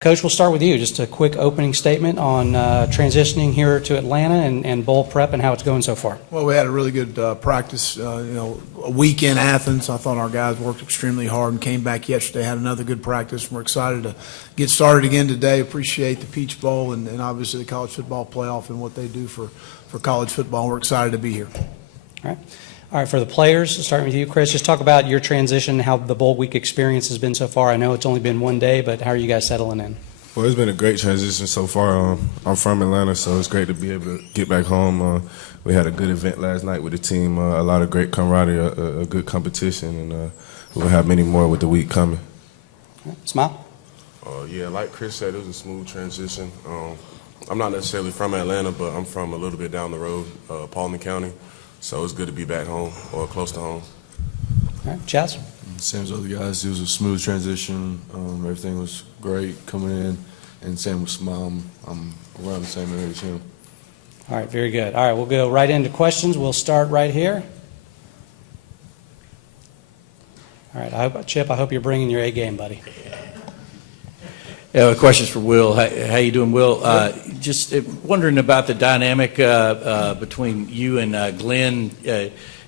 Coach, we'll start with you. Just a quick opening statement on transitioning here to Atlanta and bowl prep and how it's going so far. Well, we had a really good practice, a week in Athens. I thought our guys worked extremely hard and came back yesterday, had another good practice. We're excited to get started again today. Appreciate the Peach Bowl and obviously the college football playoff and what they do for college football. We're excited to be here. All right, for the players, starting with you, Chris, just talk about your transition, how the bowl week experience has been so far. I know it's only been one day, but how are you guys settling in? Well, it's been a great transition so far. I'm from Atlanta, so it's great to be able to get back home. We had a good event last night with the team, a lot of great camaraderie, a good competition, and we'll have many more with the week coming. All right, Smael? Yeah, like Chris said, it was a smooth transition. I'm not necessarily from Atlanta, but I'm from a little bit down the road, Paulding County. So it's good to be back home or close to home. All right, Chaz? Same as other guys. It was a smooth transition. Everything was great coming in. And same with Smael. I'm around the same age as him. All right, very good. All right, we'll go right into questions. We'll start right here. All right, Chip, I hope you're bringing your A game, buddy. Yeah, questions for Will. How you doing, Will? Just wondering about the dynamic between you and Glenn.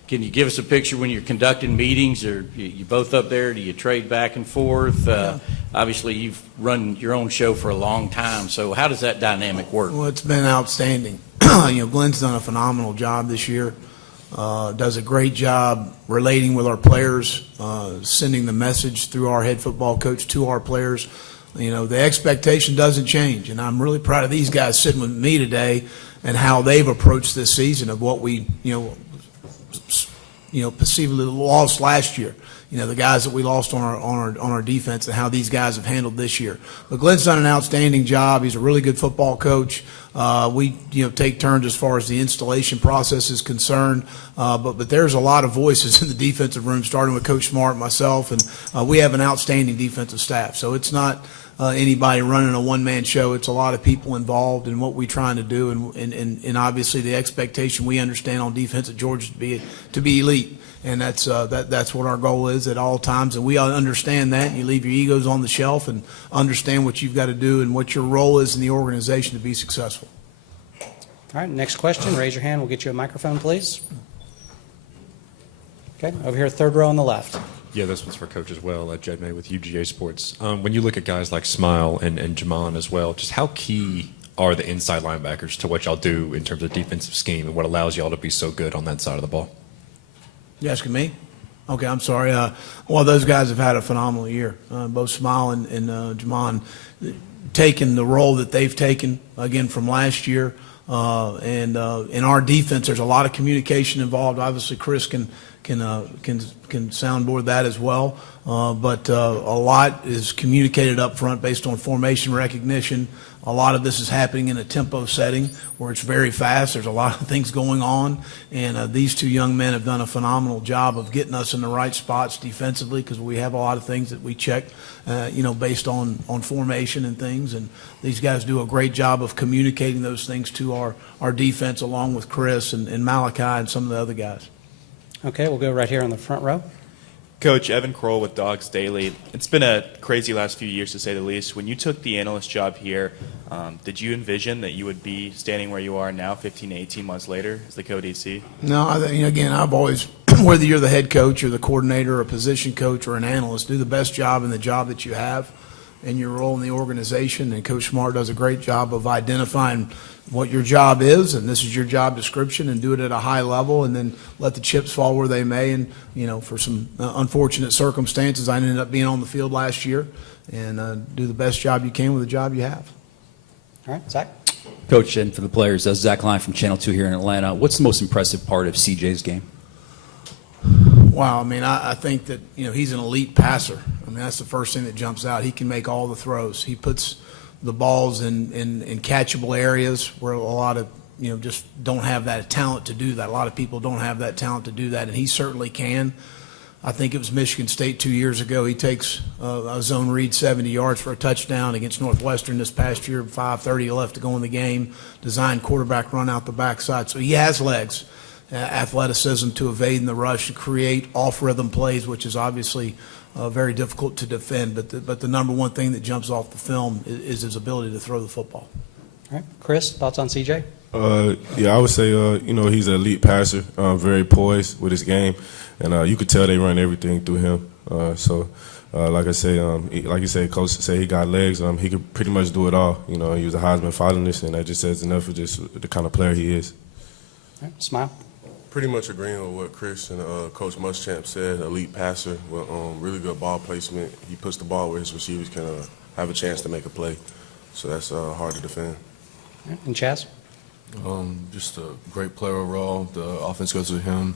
Can you give us a picture when you're conducting meetings? Or you both up there? Do you trade back and forth? Obviously, you've run your own show for a long time. So how does that dynamic work? Well, it's been outstanding. Glenn's done a phenomenal job this year. Does a great job relating with our players, sending the message through our head football coach to our players. The expectation doesn't change, and I'm really proud of these guys sitting with me today and how they've approached this season of what we, perceivably lost last year. The guys that we lost on our defense and how these guys have handled this year. But Glenn's done an outstanding job. He's a really good football coach. We take turns as far as the installation process is concerned. But there's a lot of voices in the defensive room, starting with Coach Smart, myself, and we have an outstanding defensive staff. So it's not anybody running a one-man show. It's a lot of people involved in what we're trying to do, and obviously the expectation we understand on defense at Georgia to be elite. And that's what our goal is at all times, and we understand that. You leave your egos on the shelf and understand what you've got to do and what your role is in the organization to be successful. All right, next question. Raise your hand. We'll get you a microphone, please. Okay, over here, third row on the left. Yeah, this one's for Coach as well, Jed May with UGA Sports. When you look at guys like Smael and Jamon as well, just how key are the inside linebackers to what y'all do in terms of defensive scheme and what allows y'all to be so good on that side of the ball? You asking me? Okay, I'm sorry. Well, those guys have had a phenomenal year. Both Smael and Jamon taking the role that they've taken, again, from last year. And in our defense, there's a lot of communication involved. Obviously, Chris can soundboard that as well. But a lot is communicated up front based on formation recognition. A lot of this is happening in a tempo setting where it's very fast. There's a lot of things going on, and these two young men have done a phenomenal job of getting us in the right spots defensively, because we have a lot of things that we check, based on formation and things. And these guys do a great job of communicating those things to our defense, along with Chris and Malachi and some of the other guys. Okay, we'll go right here on the front row. Coach, Evan Kroll with Dogs Daily. It's been a crazy last few years, to say the least. When you took the analyst job here, did you envision that you would be standing where you are now 15 to 18 months later as the co-DC? No, again, I've always, whether you're the head coach or the coordinator or a position coach or an analyst, do the best job in the job that you have and your role in the organization. And Coach Smart does a great job of identifying what your job is, and this is your job description, and do it at a high level, and then let the chips fall where they may. And for some unfortunate circumstances, I ended up being on the field last year, and do the best job you can with the job you have. All right, Zach. Coach, and for the players, Zach Line from Channel 2 here in Atlanta. What's the most impressive part of CJ's game? Wow, I think that he's an elite passer. That's the first thing that jumps out. He can make all the throws. He puts the balls in catchable areas where a lot of just don't have that talent to do that. A lot of people don't have that talent to do that, and he certainly can. I think it was Michigan State 2 years ago. He takes a zone read 70 yards for a touchdown against Northwestern this past year. 5:30 left to go in the game. Designed quarterback run out the backside. So he has legs, athleticism to evade in the rush and create off-rhythm plays, which is obviously very difficult to defend. But the number one thing that jumps off the film is his ability to throw the football. All right, Chris, thoughts on CJ? Yeah, I would say, he's an elite passer, very poised with his game, and you could tell they run everything through him. Like I say, like you said, Coach said he got legs. He could pretty much do it all. He was a Heisman finalist, and that just says enough for just the kind of player he is. All right, Smael. Pretty much agreeing with what Chris and Coach Muschamp said. Elite passer with really good ball placement. He puts the ball where his receivers can have a chance to make a play. So that's hard to defend. All right, and Chaz? Just a great player overall. The offense goes with him.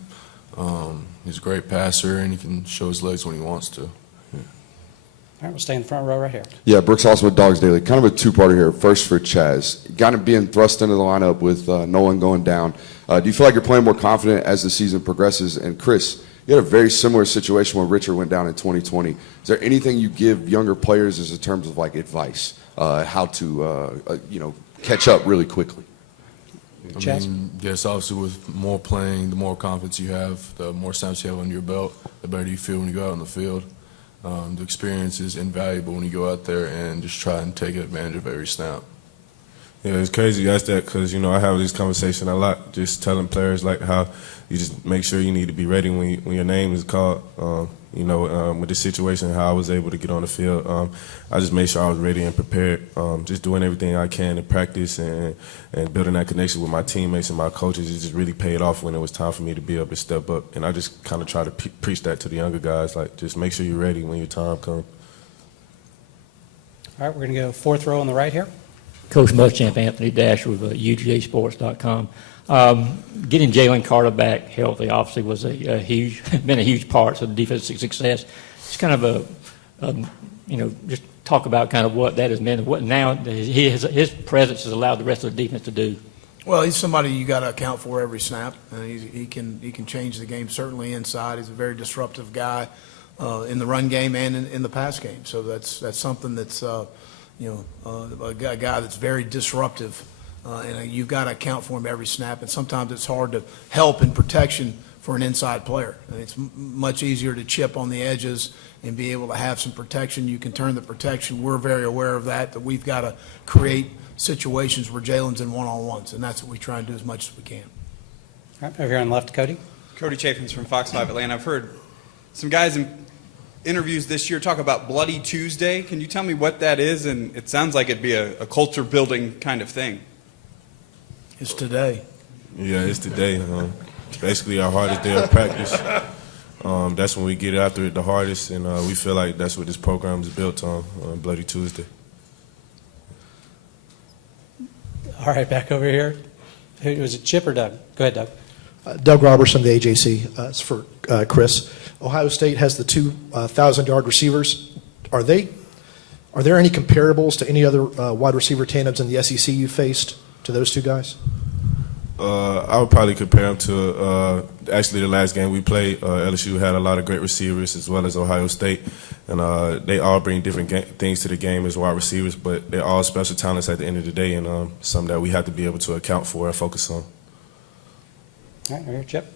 He's a great passer, and he can show his legs when he wants to. All right, we'll stay in the front row right here. Yeah, Brooks also with Dogs Daily. Kind of a two-parter here. First for Chaz. Kind of being thrust into the lineup with Nolan going down. Do you feel like you're playing more confident as the season progresses? And Chris, you had a very similar situation when Richard went down in 2020. Is there anything you give younger players as in terms of like advice, how to catch up really quickly? Chaz? Yes, obviously with more playing, the more confidence you have, the more snaps you have under your belt, the better you feel when you go out on the field. The experience is invaluable when you go out there and just try and take advantage of every snap. Yeah, it's crazy you ask that because, I have this conversation a lot, just telling players like how you just make sure you need to be ready when your name is called. With the situation, how I was able to get on the field, I just made sure I was ready and prepared, just doing everything I can in practice and building that connection with my teammates and my coaches. It just really paid off when it was time for me to be able to step up. And I just kind of try to preach that to the younger guys, like just make sure you're ready when your time comes. All right, we're going to go fourth row on the right here. Coach Muschamp, Anthony Dash with UGAsports.com. Getting Jalen Carter back healthy obviously was been a huge part of the defensive success. It's kind of just talk about kind of what that has meant and what now his presence has allowed the rest of the defense to do. Well, he's somebody you got to account for every snap. He can change the game certainly inside. He's a very disruptive guy in the run game and in the pass game. So that's something that's a guy that's very disruptive. And you've got to account for him every snap, and sometimes it's hard to help in protection for an inside player. And it's much easier to chip on the edges and be able to have some protection. You can turn the protection. We're very aware of that we've got to create situations where Jalen's in one-on-ones, and that's what we try and do as much as we can. All right, over here on the left, Cody. Cody Chaffins from Fox 5 Atlanta. I've heard some guys in interviews this year talk about Bloody Tuesday. Can you tell me what that is? And it sounds like it'd be a culture-building kind of thing. It's today. Yeah, it's today. Basically our hardest day of practice. That's when we get after it the hardest, and we feel like that's what this program is built on Bloody Tuesday. All right, back over here. Was it Chip or Doug? Go ahead, Doug. Doug Robertson, the AJC. It's for Chris. Ohio State has the 2,000-yard receivers. Are there any comparables to any other wide receiver tandems in the SEC you faced to those two guys? I would probably compare them to actually the last game we played. LSU had a lot of great receivers as well as Ohio State, and they all bring different things to the game as wide receivers, but they're all special talents at the end of the day, and something that we have to be able to account for and focus on. All right, over here, Chip.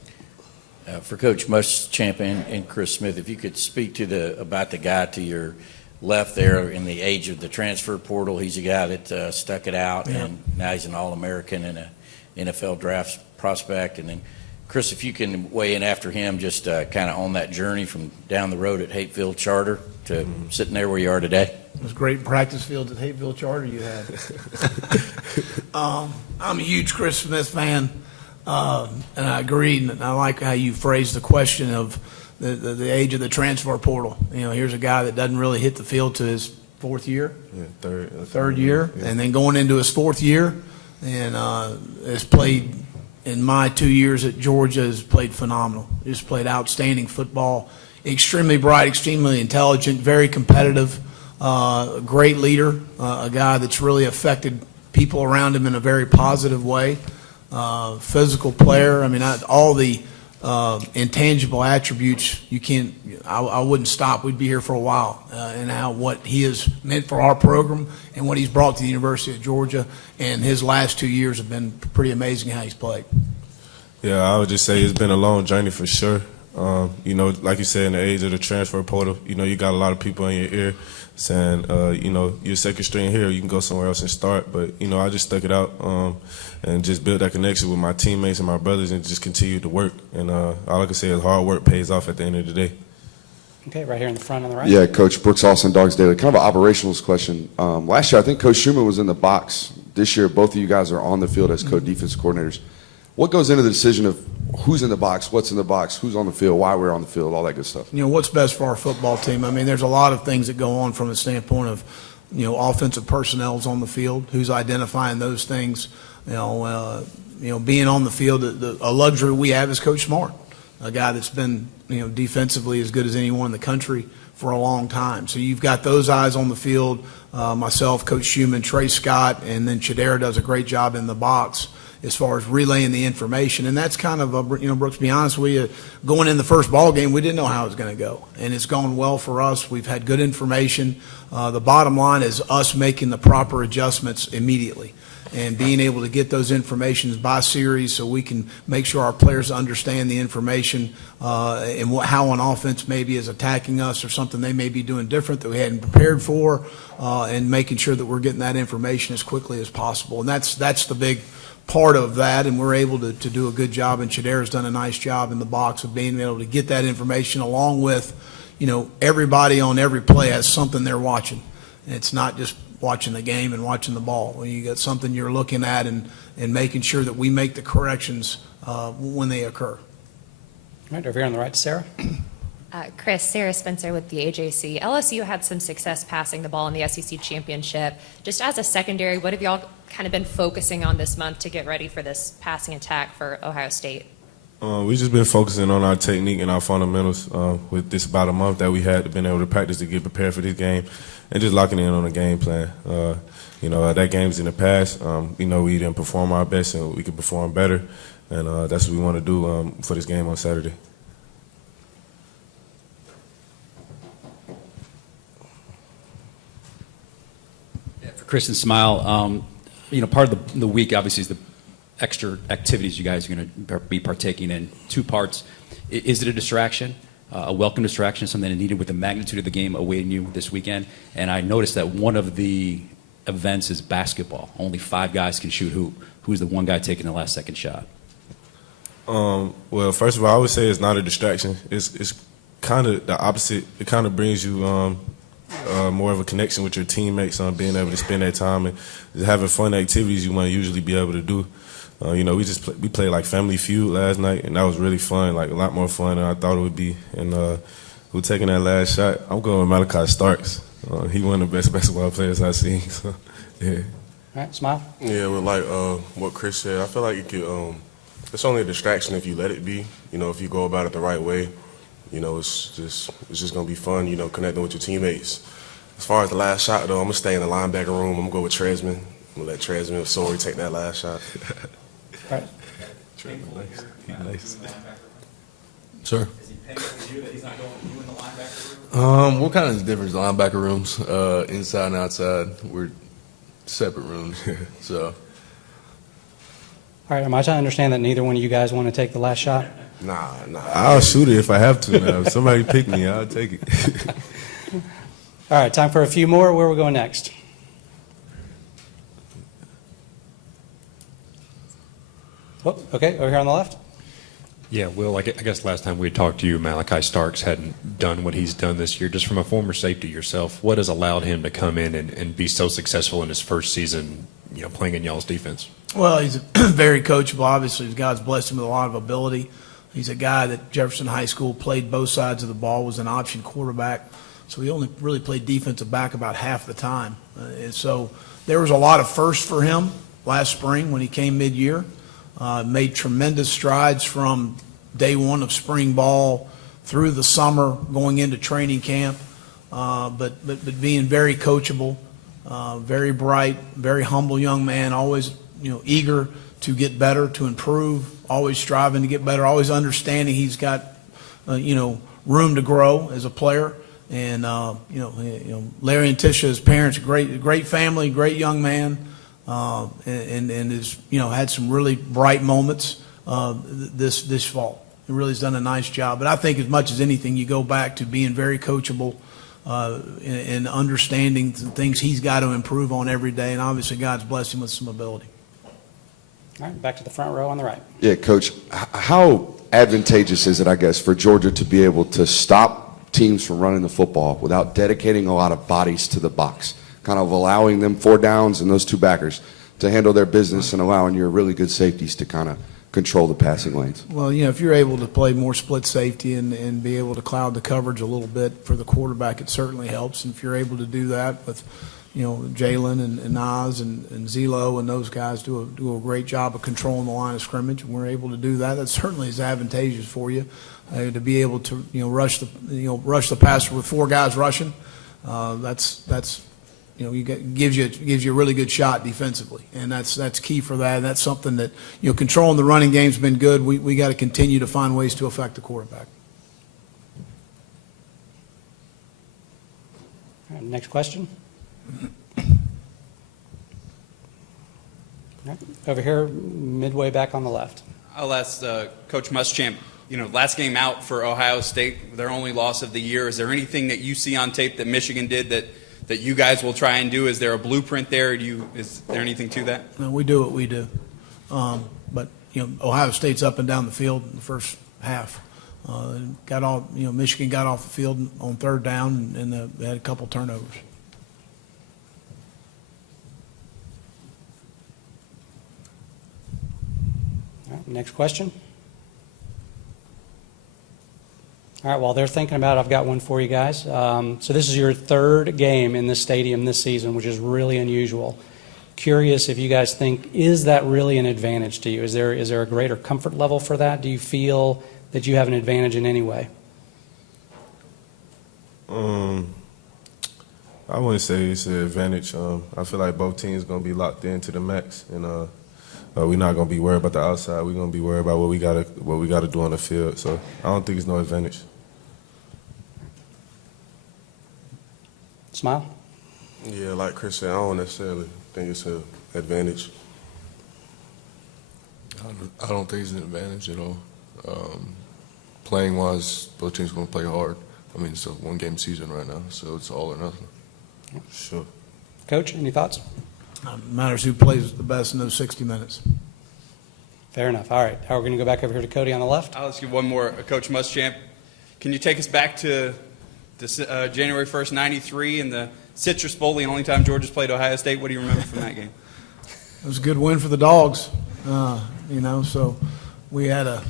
For Coach Muschamp and Chris Smith, if you could speak to about the guy to your left there in the age of the transfer portal. He's a guy that stuck it out, and now he's an All-American and a NFL draft prospect. And then, Chris, if you can weigh in after him, just kind of on that journey from down the road at Hateville Charter to sitting there where you are today. Those great practice fields at Hateville Charter you had. I'm a huge Chris Smith fan, and I agree, and I like how you phrased the question of the age of the transfer portal. Here's a guy that doesn't really hit the field to his fourth year, third year, and then going into his fourth year, and has played in my 2 years at Georgia, has played phenomenal. Just played outstanding football, extremely bright, extremely intelligent, very competitive, great leader, a guy that's really affected people around him in a very positive way, physical player. I mean, all the intangible attributes you can't. I wouldn't stop. We'd be here for a while. And what he has meant for our program and what he's brought to the University of Georgia, and his last 2 years have been pretty amazing how he's played. Yeah, I would just say it's been a long journey for sure. You know, like you said, in the age of the transfer portal, you know, you got a lot of people in your ear saying, you know, you're second string here, you can go somewhere else and start. But, you know, I just stuck it out and just built that connection with my teammates and my brothers and just continued to work. And all I can say is hard work pays off at the end of the day. Okay, right here in the front on the right. Yeah, Coach Brooks Austin, Dogs Daily. Kind of an operationals question. Last year, I think Coach Schumann was in the box. This year, both of you guys are on the field as co-defense coordinators. What goes into the decision of who's in the box, what's in the box, who's on the field, why we're on the field, all that good stuff? You know, what's best for our football team? I mean, there's a lot of things that go on from a standpoint of, you know, offensive personnel's on the field, who's identifying those things. You know, being on the field, a luxury we have is Coach Smart, a guy that's been, you know, defensively as good as anyone in the country for a long time. So you've got those eyes on the field, myself, Coach Schumann, Trey Scott, and then Chadera does a great job in the box as far as relaying the information. And that's kind of, you know, Brooks, to be honest with you, going in the first ball game, we didn't know how it was going to go. And it's gone well for us. We've had good information. The bottom line is us making the proper adjustments immediately and being able to get those informations by series so we can make sure our players understand the information and how an offense maybe is attacking us or something they may be doing different that we hadn't prepared for, and making sure that we're getting that information as quickly as possible. And that's the big part of that, and we're able to do a good job, and Chadera's done a nice job in the box of being able to get that information along with, you know, everybody on every play has something they're watching. And it's not just watching the game and watching the ball. When you got something you're looking at and making sure that we make the corrections when they occur. All right, over here on the right, Sarah. Chris, Sarah Spencer with the AJC. LSU had some success passing the ball in the SEC championship. Just as a secondary, what have y'all kind of been focusing on this month to get ready for this passing attack for Ohio State? We've just been focusing on our technique and our fundamentals with this about a month that we had been able to practice to get prepared for this game and just locking in on a game plan. You know, that game's in the past. You know, we didn't perform our best and we could perform better, and that's what we want to do for this game on Saturday. Chris and Smael, you know, part of the week obviously is the extra activities you guys are going to be partaking in. Two parts. Is it a distraction, a welcome distraction, something that needed with the magnitude of the game awaiting you this weekend? And I noticed that one of the events is basketball. Only 5 guys can shoot hoop. Who's the one guy taking the last second shot? Well, first of all, I would say it's not a distraction. It's kind of the opposite. It kind of brings you more of a connection with your teammates on being able to spend that time and just having fun activities you might usually be able to do. You know, we played like Family Feud last night, and that was really fun, like a lot more fun than I thought it would be. And we're taking that last shot. I'm going with Malachi Starks. He one of the best basketball players I've seen. So, yeah. All right, Smael. Yeah, well, like what Chris said, I feel like it could. It's only a distraction if you let it be. You know, if you go about it the right way. You know, it's just gonna be fun. You know, connecting with your teammates. As far as the last shot, though, I'm gonna stay in the linebacker room. I'm gonna go with Tresman. I'm gonna let Tresman or Sori take that last shot. All right. Nice. Sure. Is he paying for you that he's not going with you in the linebacker room? What kind of difference linebacker rooms, inside and outside? We're separate rooms, so. All right, am I to understand that neither one of you guys want to take the last shot? Nah. I'll shoot it if I have to. Now, if somebody pick me, I'll take it. All right, time for a few more. Where are we going next? Oh, okay, over here on the left. Yeah, Will, I guess last time we talked to you, Malachi Starks hadn't done what he's done this year. Just from a former safety yourself, what has allowed him to come in and be so successful in his first season, you know, playing in y'all's defense? Well, he's very coachable. Obviously, God's blessed him with a lot of ability. He's a guy that Jefferson High School played both sides of the ball, was an option quarterback. So he only really played defensive back about half the time. And so there was a lot of firsts for him last spring when he came mid-year. Made tremendous strides from day one of spring ball through the summer, going into training camp, but being very coachable, very bright, very humble young man, always eager to get better, to improve, always striving to get better, always understanding he's got room to grow as a player. And Larry and Tisha, his parents, great family, great young man. And is had some really bright moments this fall. He really has done a nice job. But I think as much as anything, you go back to being very coachable and understanding the things he's got to improve on every day. And obviously, God's blessed him with some ability. All right, back to the front row on the right. Yeah, Coach, how advantageous is it, I guess, for Georgia to be able to stop teams from running the football without dedicating a lot of bodies to the box, kind of allowing them 4 downs and those 2 backers to handle their business and allowing your really good safeties to kind of control the passing lanes? Well, if you're able to play more split safety and be able to cloud the coverage a little bit for the quarterback, it certainly helps. And if you're able to do that with, Jalen and Naz and Zelo and those guys do a great job of controlling the line of scrimmage, and we're able to do that, that certainly is advantageous for you to be able to rush the passer with 4 guys rushing. Gives you a really good shot defensively, and that's key for that. And that's something that controlling the running game's been good. We got to continue to find ways to affect the quarterback. All right, next question. All right, over here, midway back on the left. I'll ask Coach Muschamp, last game out for Ohio State, their only loss of the year. Is there anything that you see on tape that Michigan did that you guys will try and do? Is there a blueprint there? Is there anything to that? No, we do what we do. But Ohio State's up and down the field in the first half. Michigan got off the field on 3rd down, and they had a couple turnovers. All right, next question. All right, while they're thinking about it, I've got one for you guys. So this is your 3rd game in this stadium this season, which is really unusual. Curious if you guys think, is that really an advantage to you? Is there a greater comfort level for that? Do you feel that you have an advantage in any way? I wouldn't say it's an advantage. I feel like both teams going to be locked into the max, and we're not going to be worried about the outside. We're going to be worried about what we got to do on the field. So I don't think it's no advantage. Smael? Yeah, like Chris said, I don't necessarily think it's an advantage. I don't think it's an advantage at all. Playing wise, both teams are going to play hard. I mean, it's a 1-game season right now, so it's all or nothing. Sure. Coach, any thoughts? Matters who plays the best in those 60 minutes. Fair enough. All right. Now we're going to go back over here to Cody on the left. I'll ask you one more, Coach Muschamp. Can you take us back to January 1st, 93, and the Citrus Bowl, the only time Georgia's played Ohio State? What do you remember from that game? It was a good win for the Dogs, so we had a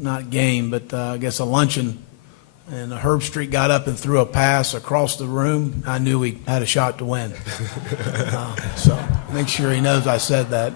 not game, but I guess a luncheon, and Herb Street got up and threw a pass across the room. I knew we had a shot to win. So make sure he knows I said that.